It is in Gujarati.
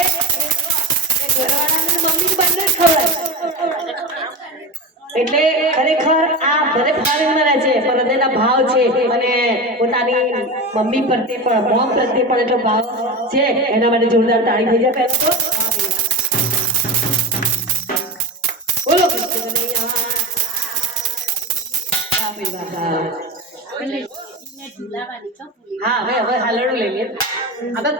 Bhartiben ઘરવાળાને મમ્મી બંને ખવડાવે. એટલે ખરેખર આ ભલે ફોરેનમાં રહે છે પણ હૃદયના ભાવ છે અને પોતાની મમ્મી પ્રત્યે પણ મોમ પ્રત્યે પણ એટલો ભાવ છે એના માટે જોરદાર તાળી થઈ જાય તો બોલો. હા હવે હવે હાલડું લઈ લે હવે